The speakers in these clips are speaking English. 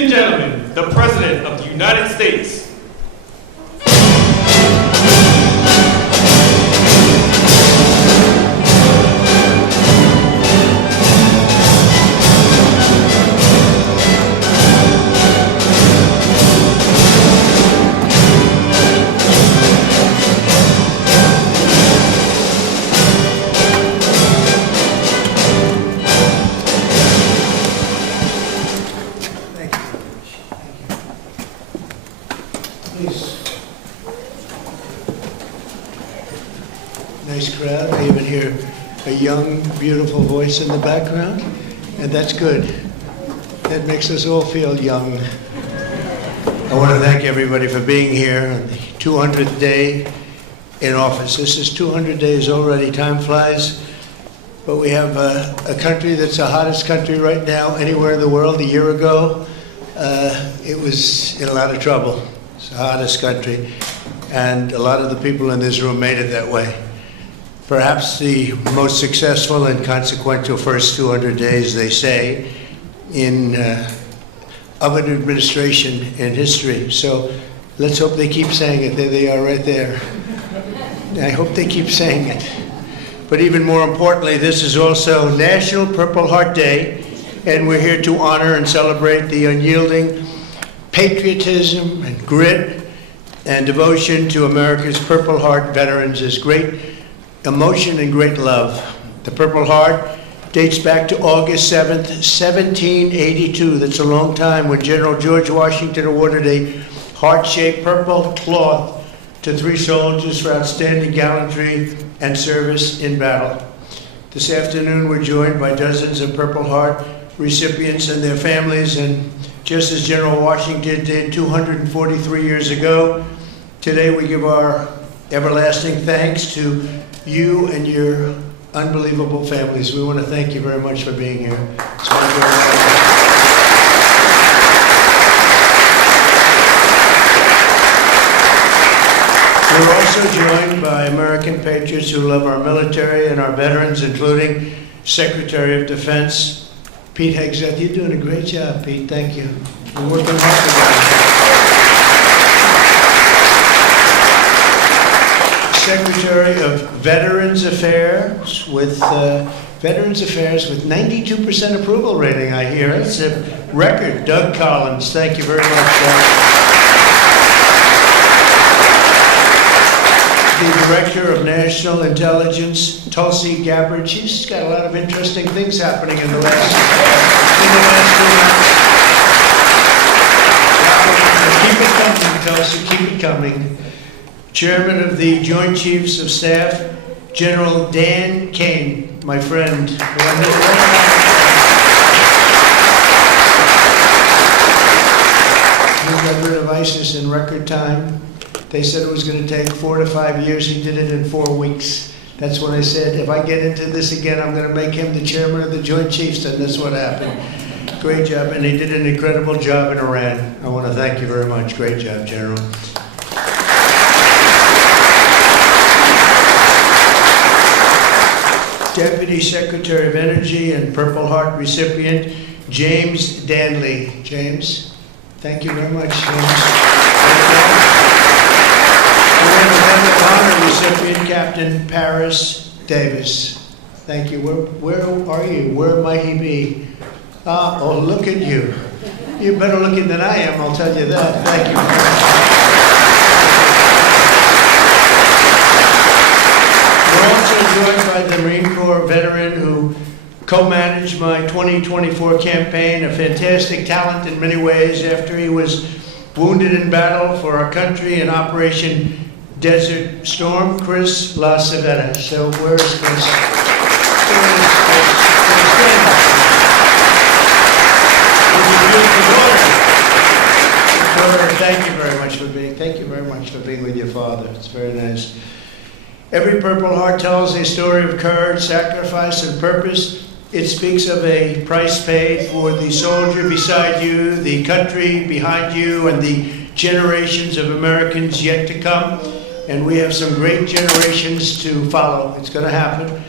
and gentlemen, the President of the United States. Nice crowd. I even hear a young, beautiful voice in the background, and that's good. That makes us all feel young. I want to thank everybody for being here on the 200th day in office. This is 200 days already. Time flies. But we have a country that's the hottest country right now anywhere in the world. A year ago, it was in a lot of trouble. It's the hottest country. And a lot of the people in this room made it that way. Perhaps the most successful and consequential first 200 days, they say, of an administration in history. So let's hope they keep saying it. There they are right there. I hope they keep saying it. But even more importantly, this is also National Purple Heart Day, and we're here to honor and celebrate the unyielding patriotism and grit and devotion to America's Purple Heart veterans. Is great emotion and great love. The Purple Heart dates back to August 7th, 1782. That's a long time, when General George Washington awarded a heart-shaped purple cloth to 3 soldiers for outstanding gallantry and service in battle. This afternoon, we're joined by dozens of Purple Heart recipients and their families, and just as General Washington did 243 years ago, today we give our everlasting thanks to you and your unbelievable families. We want to thank you very much for being here. We're also joined by American patriots who love our military and our veterans, including Secretary of Defense Pete Hegseth. You're doing a great job, Pete. Thank you. We're working hard together. Secretary of Veterans Affairs with 92% approval rating, I hear. It's a record. Doug Collins, thank you very much, Doug. The Director of National Intelligence, Tulsi Gabbard. She's got a lot of interesting things happening in the last 2 months. Keep it coming, Tulsi, keep it coming. Chairman of the Joint Chiefs of Staff, General Dan Kane, my friend. Who got rid of ISIS in record time. They said it was going to take 4 to 5 years. He did it in 4 weeks. That's when I said, if I get into this again, I'm going to make him the chairman of the Joint Chiefs, and that's what happened. Great job, and he did an incredible job in Iran. I want to thank you very much. Great job, General. Deputy Secretary of Energy and Purple Heart recipient, James Danley. James, thank you very much, James. And Medal of Honor recipient, Captain Paris Davis. Thank you. Where are you? Where might he be? Oh, look at you. You're better looking than I am, I'll tell you that. Thank you very much. We're also joined by the Marine Corps veteran who co-managed my 2024 campaign, a fantastic talent in many ways after he was wounded in battle for our country in Operation Desert Storm, Chris La Savetta. So where is Chris? Thank you very much for being with your father. It's very nice. Every Purple Heart tells a story of courage, sacrifice, and purpose. It speaks of a price paid for the soldier beside you, the country behind you, and the generations of Americans yet to come. And we have some great generations to follow. It's going to happen.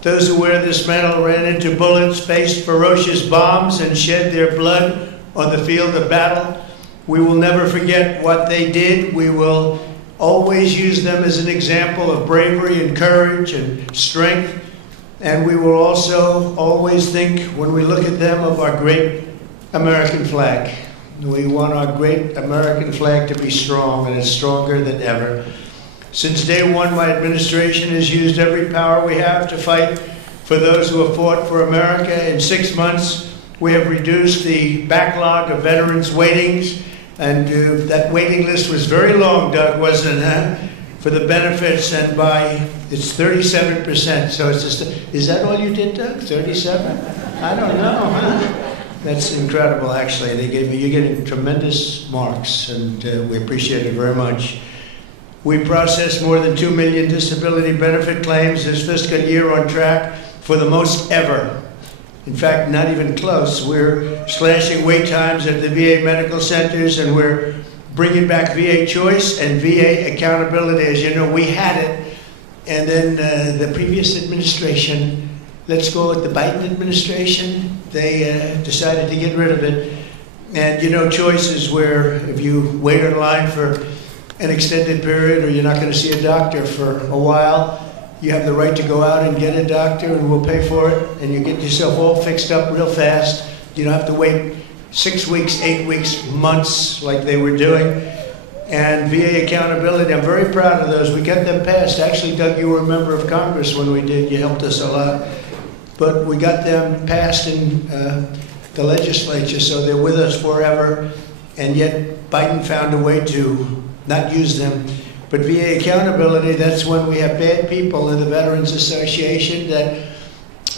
Those who wear this medal ran into bullets, faced ferocious bombs, and shed their blood on the field of battle. We will never forget what they did. We will always use them as an example of bravery and courage and strength. And we will also always think, when we look at them, of our great American flag. We want our great American flag to be strong, and it's stronger than ever. Since day one, my administration has used every power we have to fight for those who have fought for America. In 6 months, we have reduced the backlog of veterans' waitings, and that waiting list was very long, Doug, wasn't it, for the benefits, and it's 37%. So it's just, is that all you did, Doug? 37? I don't know, huh? That's incredible, actually. You're getting tremendous marks, and we appreciate it very much. We processed more than 2 million disability benefit claims this fiscal year, on track for the most ever. In fact, not even close. We're slashing wait times at the VA medical centers, and we're bringing back VA choice and VA accountability. As you know, we had it, and then the previous administration, let's go with the Biden administration, they decided to get rid of it. And you know, choice is where if you wait in line for an extended period, or you're not going to see a doctor for a while, you have the right to go out and get a doctor, and we'll pay for it, and you get yourself all fixed up real fast. You don't have to wait 6 weeks, 8 weeks, months like they were doing. And VA accountability, I'm very proud of those. We got them passed. Actually, Doug, you were a member of Congress when we did. You helped us a lot. But we got them passed in the legislature, so they're with us forever. And yet Biden found a way to not use them. But VA accountability, that's when we have bad people in the Veterans Association that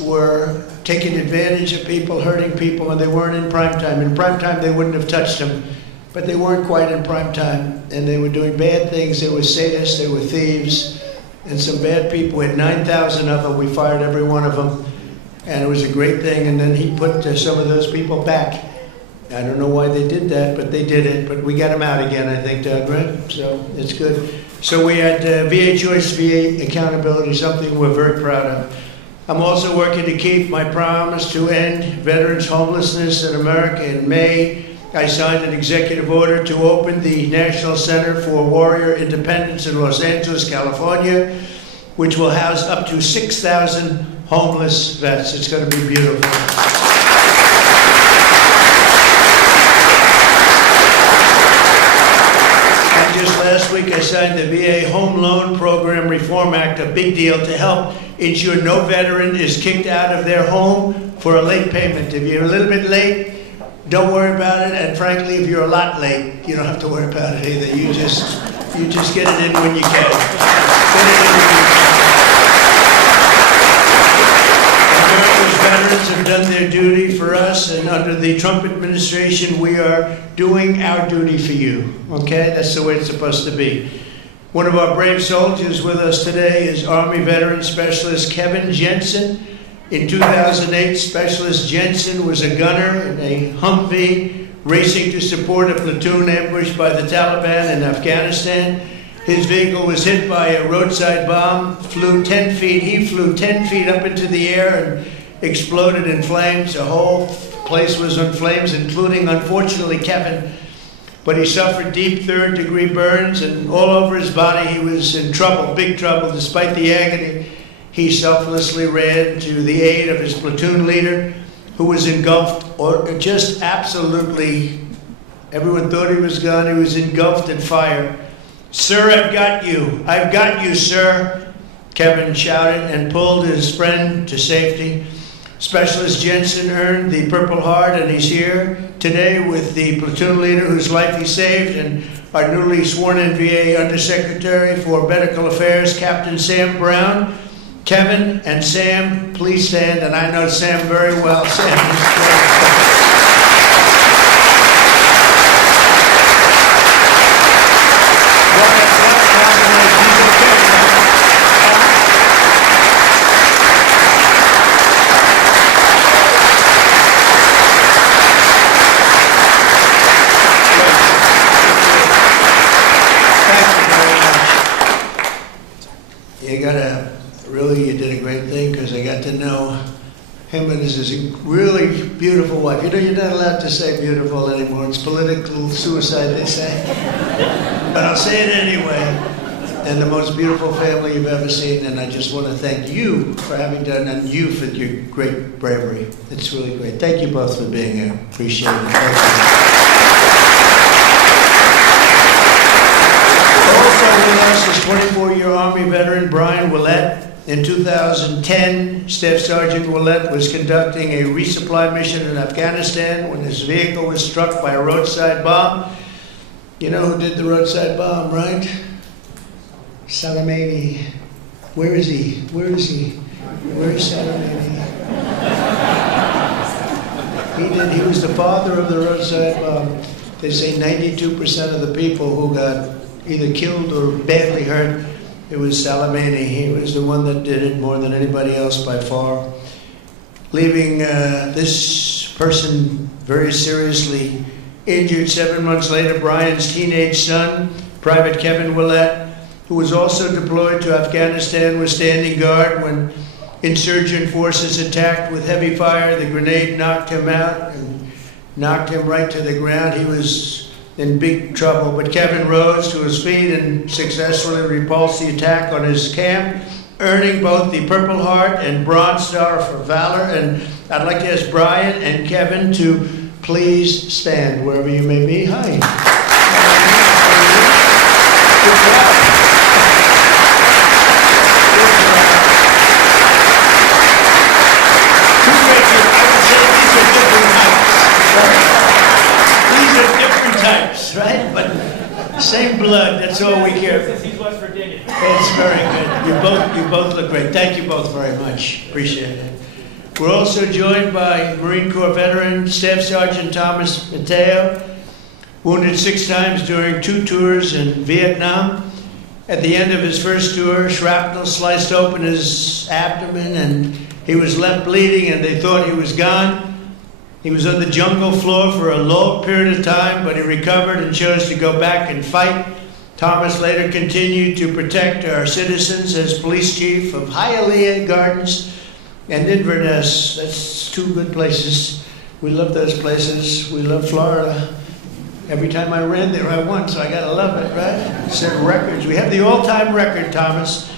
were taking advantage of people, hurting people, and they weren't in prime time. In prime time, they wouldn't have touched them, but they weren't quite in prime time, and they were doing bad things. They were sadists, they were thieves, and some bad people. We had 9,000 of them. We fired every one of them, and it was a great thing. And then he put some of those people back. I don't know why they did that, but they did it. But we got them out again, I think, Doug, right? So it's good. So we had VA choice, VA accountability, something we're very proud of. I'm also working to keep my promise to end veterans' homelessness in America. In May, I signed an executive order to open the National Center for Warrior Independence in Los Angeles, California, which will house up to 6,000 homeless vets. It's going to be beautiful. Just last week, I signed the VA Home Loan Program Reform Act, a big deal, to help ensure no veteran is kicked out of their home for a late payment. If you're a little bit late, don't worry about it. And frankly, if you're a lot late, you don't have to worry about it either. You just get it in when you can. Get it in when you can. America's veterans have done their duty for us, and under the Trump administration, we are doing our duty for you. Okay? That's the way it's supposed to be. One of our brave soldiers with us today is Army Veteran Specialist Kevin Jensen. In 2008, Specialist Jensen was a gunner in a Humvee racing to support a platoon ambushed by the Taliban in Afghanistan. His vehicle was hit by a roadside bomb, flew 10 feet. He flew 10 feet up into the air and exploded in flames. The whole place was in flames, including, unfortunately, Kevin. But he suffered deep third-degree burns, and all over his body he was in trouble, big trouble. Despite the agony, he selflessly ran to the aid of his platoon leader, who was engulfed, or just absolutely, everyone thought he was gone. He was engulfed in fire. "Sir, I've got you. I've got you, sir," Kevin shouted and pulled his friend to safety. Specialist Jensen earned the Purple Heart, and he's here today with the platoon leader whose life he saved, and our newly sworn-in VA Undersecretary for Medical Affairs, Captain Sam Brown. Kevin and Sam, please stand, and I know Sam very well. Sam is you did a great thing, because I got to know him and his really beautiful wife. You know, you're not allowed to say beautiful anymore. It's political suicide, they say. But I'll say it anyway. And the most beautiful family you've ever seen. And I just want to thank you for having done, and you for your great bravery. It's really great. Thank you both for being here. Appreciate it. Thank you. Also with us is 24-year Army veteran Brian Willett. In 2010, Staff Sergeant Willett was conducting a resupply mission in Afghanistan when his vehicle was struck by a roadside bomb. You know who did the roadside bomb, right? Soleimani. Where is he? Where is he? Where is Soleimani? He was the father of the roadside bomb. They say 92% of the people who got either killed or badly hurt, it was Soleimani. He was the one that did it more than anybody else by far. Leaving this person very seriously injured 7 months later, Brian's teenage son, Private Kevin Willett, who was also deployed to Afghanistan, was standing guard when insurgent forces attacked with heavy fire. The grenade knocked him out and knocked him right to the ground. He was in big trouble, but Kevin rose to his feet and successfully repulsed the attack on his camp, earning both the Purple Heart and Bronze Star for valor. And I'd like to ask Brian and Kevin to please stand wherever you may be. Hi. Good job. Right? But same blood, that's all we care for. He's West Virginia. It's very good. You both look great. Thank you both very much. Appreciate it. We're also joined by Marine Corps veteran Staff Sergeant Thomas Mateo, wounded 6 times during 2 tours in Vietnam. At the end of his first tour, shrapnel sliced open his abdomen and he was left bleeding, and they thought he was gone. He was on the jungle floor for a long period of time, but he recovered and chose to go back and fight. Thomas later continued to protect our citizens as police chief of Hialeah Gardens and Inverness. That's 2 good places. We love those places. We love Florida. Every time I ran there, I won, so I gotta love it, right? Set records. We have the all-time record, Thomas.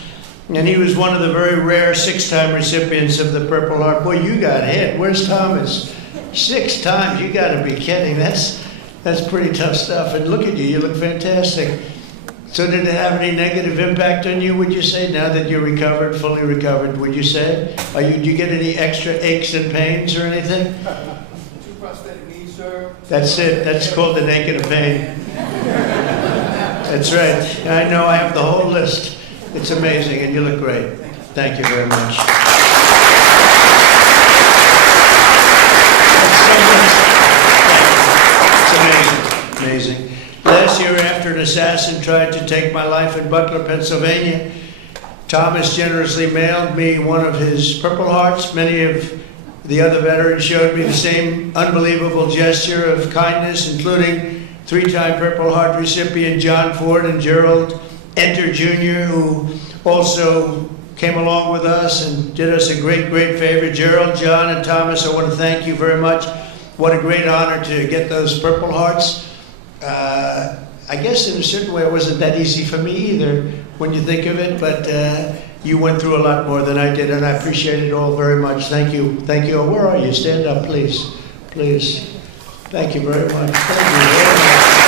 And he was one of the very rare 6-time recipients of the Purple Heart. Boy, you got hit. Where's Thomas? 6 times, you gotta be kidding. That's pretty tough stuff. And look at you, you look fantastic. So did it have any negative impact on you, would you say, now that you're recovered, fully recovered, would you say? Do you get any extra aches and pains or anything? 2 prosthetic knees, sir. That's it, that's called the negative pain. That's right, I know, I have the whole list. It's amazing, and you look great. Thank you very much. Amazing. Last year, after an assassin tried to take my life in Butler, Pennsylvania, Thomas generously mailed me one of his Purple Hearts. Many of the other veterans showed me the same unbelievable gesture of kindness, including 3-time Purple Heart recipient John Ford and Gerald Enter Jr., who also came along with us and did us a great, great favor. Gerald, John, and Thomas, I want to thank you very much. What a great honor to get those Purple Hearts. I guess in a certain way it wasn't that easy for me either when you think of it, but you went through a lot more than I did, and I appreciate it all very much. Thank you. Thank you. Where are you? Stand up, please. Please. Thank you very much. Thank you very much.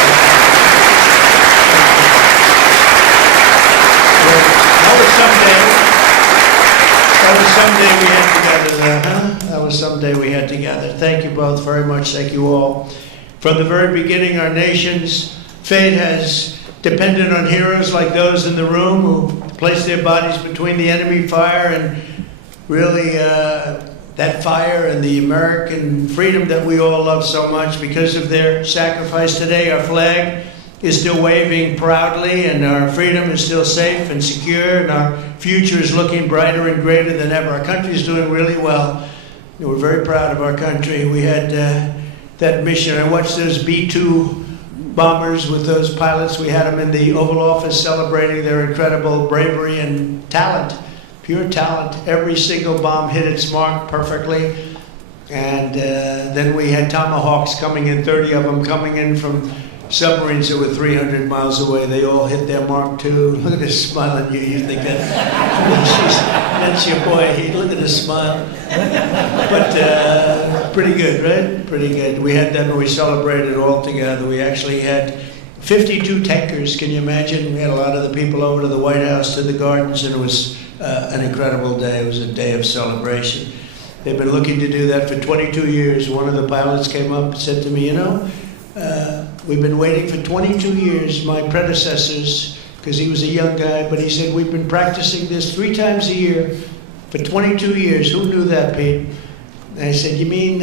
That was someday we had together there, huh? That was someday we had together. Thank you both very much. Thank you all. From the very beginning, our nation's fate has depended on heroes like those in the room who placed their bodies between the enemy fire and really that fire and the American freedom that we all love so much. Because of their sacrifice today, our flag is still waving proudly, and our freedom is still safe and secure, and our future is looking brighter and greater than ever. Our country is doing really well. We're very proud of our country. We had that mission. I watched those B-2 bombers with those pilots. We had them in the Oval Office celebrating their incredible bravery and talent, pure talent. Every single bomb hit its mark perfectly. And then we had Tomahawks coming in, 30 of them coming in from submarines that were 300 miles away. They all hit their mark too. Look at this smile on you. You think that's your boy. Look at this smile. But pretty good, right? Pretty good. We had them and we celebrated all together. We actually had 52 tankers. Can you imagine? We had a lot of the people over to the White House, to the gardens, and it was an incredible day. It was a day of celebration. They've been looking to do that for 22 years. One of the pilots came up and said to me, you know, we've been waiting for 22 years, my predecessors, because he was a young guy, but he said, we've been practicing this 3 times a year for 22 years. Who knew that, Pete? And I said, you mean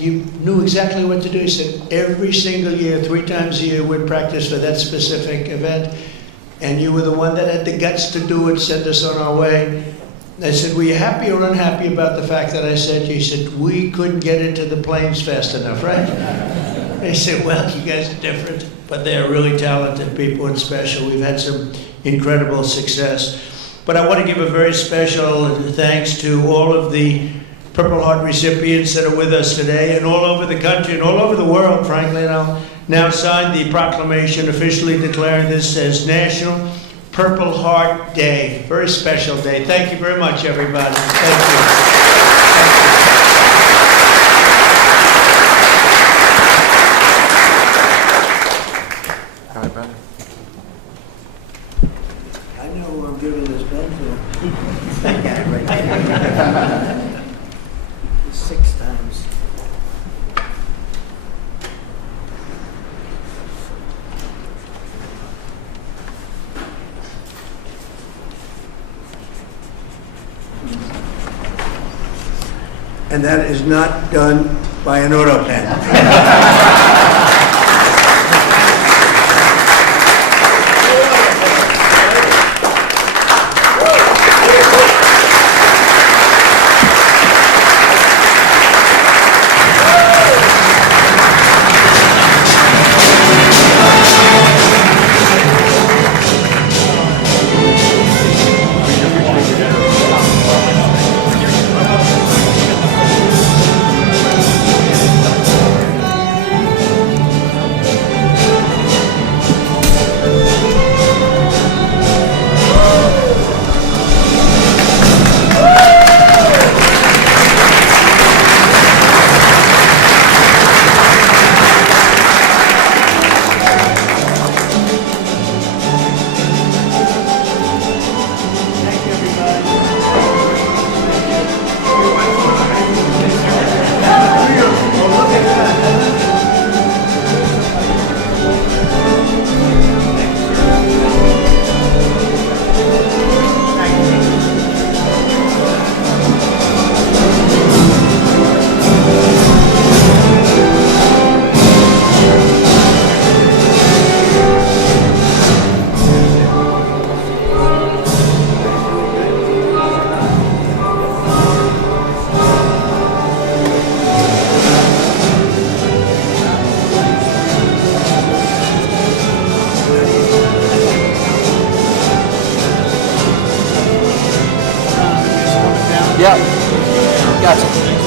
you knew exactly what to do? He said, every single year, 3 times a year, we'd practice for that specific event, and you were the one that had the guts to do it, send us on our way. I said, were you happy or unhappy about the fact that I said to you? He said, we couldn't get into the planes fast enough, right? I said, well, you guys are different, but they're really talented people and special. We've had some incredible success. But I want to give a very special thanks to all of the Purple Heart recipients that are with us today, and all over the country and all over the world, frankly. And I'll now sign the proclamation officially declaring this as National Purple Heart Day. Very special day. Thank you very much, everybody. Thank you. All right, brother. I know who I'm giving this pen to. That guy right there. 6 times. And that is not done by an auto pen. Yeah. Gotcha.